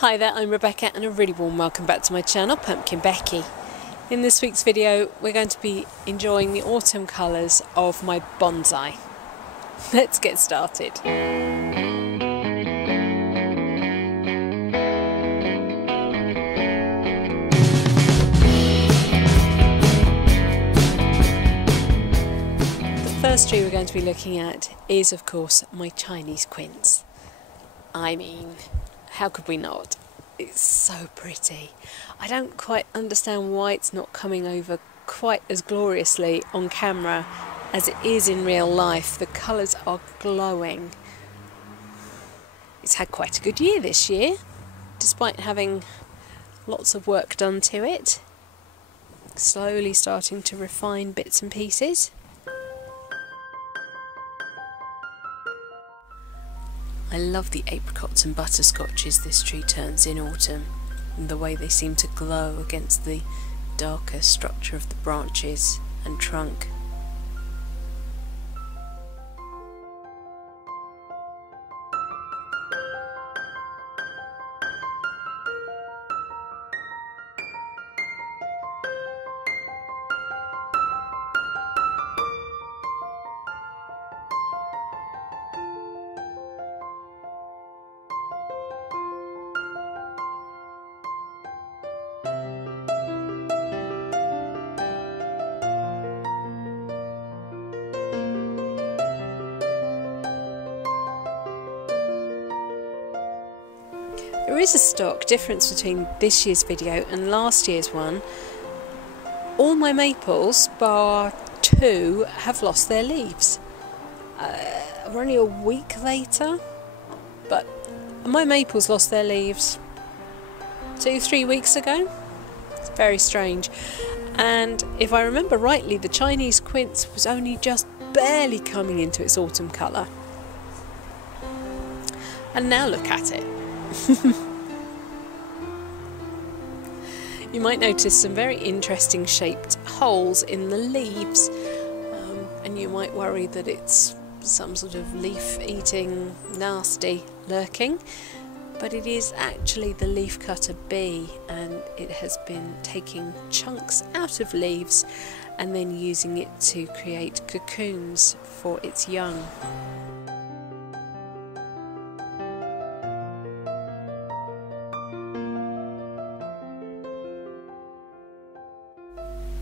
Hi there, I'm Rebecca and a really warm welcome back to my channel, PumpkinBecki. In this week's video we're going to be enjoying the autumn colours of my bonsai. Let's get started. The first tree we're going to be looking at is of course my Chinese quince. I mean, how could we not? It's so pretty. I don't quite understand why it's not coming over quite as gloriously on camera as it is in real life. The colours are glowing. It's had quite a good year this year, despite having lots of work done to it. Slowly starting to refine bits and pieces. I love the apricots and butterscotches this tree turns in autumn, and the way they seem to glow against the darker structure of the branches and trunk. There is a stark difference between this year's video and last year's one. All my maples, bar 2, have lost their leaves. We're only a week later, but my maples lost their leaves 2-3 weeks ago. It's very strange. And if I remember rightly, the Chinese quince was only just barely coming into its autumn colour. And now look at it. You might notice some very interesting shaped holes in the leaves, and you might worry that it's some sort of leaf eating nasty lurking, but it is actually the leaf cutter bee, and it has been taking chunks out of leaves and then using it to create cocoons for its young.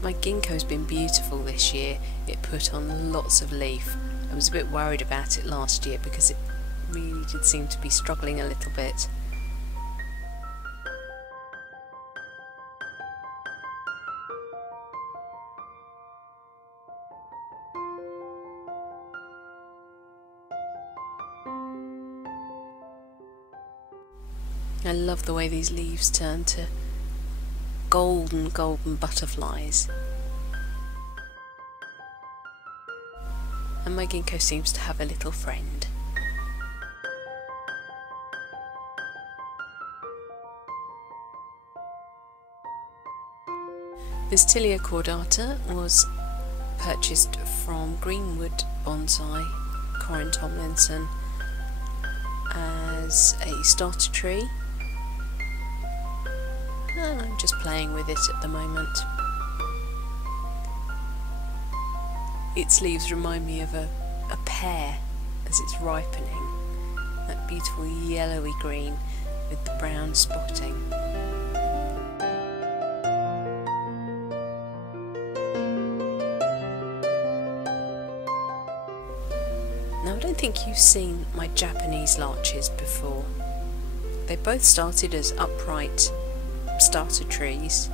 My Ginkgo's been beautiful this year. It put on lots of leaf. I was a bit worried about it last year because it really did seem to be struggling a little bit. I love the way these leaves turn to golden butterflies. And my Ginkgo seems to have a little friend. This Tilia Cordata was purchased from Greenwood Bonsai, Corin Tomlinson, as a starter tree. And I'm just playing with it at the moment. Its leaves remind me of a pear as it's ripening. That beautiful yellowy green with the brown spotting. Now I don't think you've seen my Japanese larches before. They both started as upright starter trees.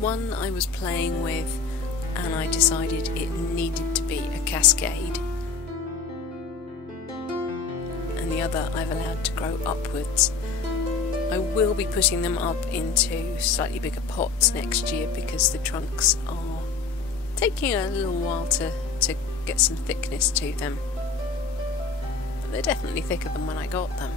One I was playing with and I decided it needed to be a cascade. The other I've allowed to grow upwards. I will be putting them up into slightly bigger pots next year because the trunks are taking a little while to get some thickness to them. they're definitely thicker than when I got them.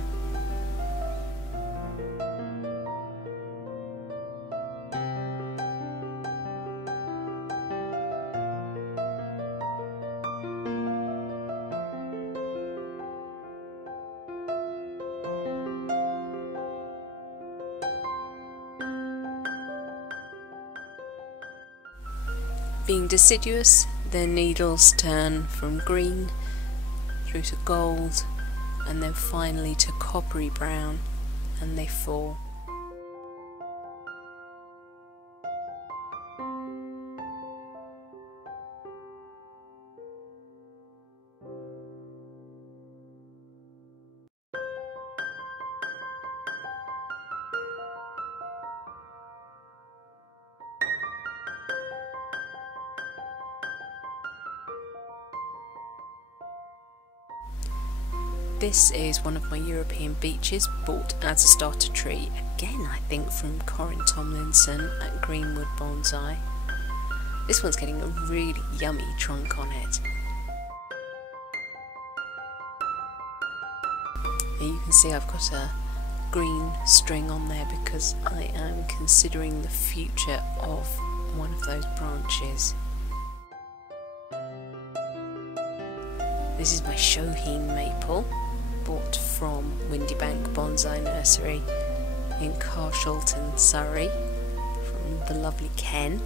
Being deciduous, their needles turn from green through to gold and then finally to coppery brown, and they fall. This is one of my European beeches, bought as a starter tree, again I think from Corin Tomlinson at Greenwood Bonsai. This one's getting a really yummy trunk on it. And you can see I've got a green string on there because I am considering the future of one of those branches. This is my Shohin maple, bought from Windybank Bonsai Nursery in Carshalton, Surrey, from the lovely Ken.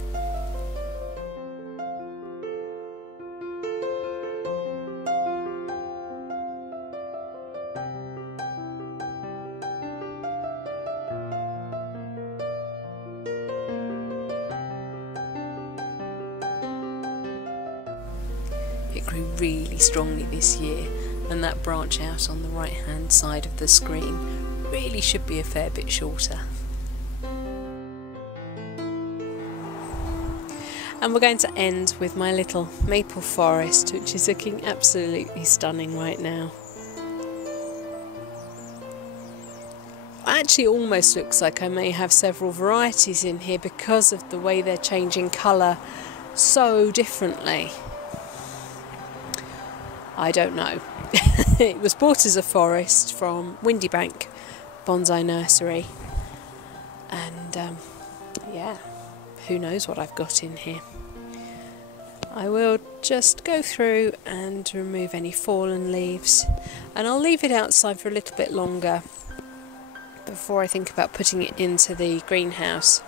It grew really strongly this year, and that branch out on the right hand side of the screen really should be a fair bit shorter. And we're going to end with my little maple forest, which is looking absolutely stunning right now. Actually almost looks like I may have several varieties in here because of the way they're changing colour so differently. I don't know. It was bought as a forest from Windybank Bonsai Nursery, and yeah, who knows what I've got in here. I will just go through and remove any fallen leaves, and I'll leave it outside for a little bit longer before I think about putting it into the greenhouse.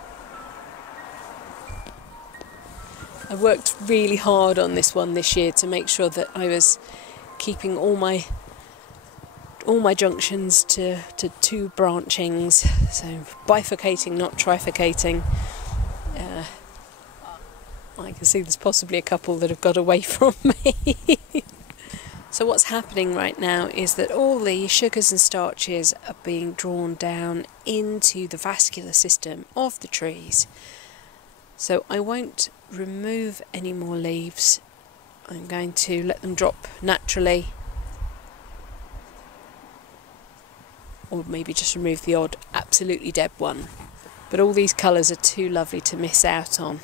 I worked really hard on this one this year to make sure that I was keeping all my junctions to two branchings, so bifurcating, not trifurcating. I can see there's possibly a couple that have got away from me. So what's happening right now is that all the sugars and starches are being drawn down into the vascular system of the trees. So I won't remove any more leaves. I'm going to let them drop naturally, or maybe just remove the odd absolutely dead one. But all these colours are too lovely to miss out on.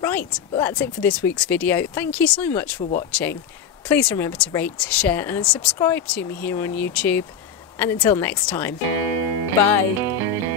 Right, well that's it for this week's video. Thank you so much for watching. Please remember to rate, share and subscribe to me here on YouTube. And until next time, bye!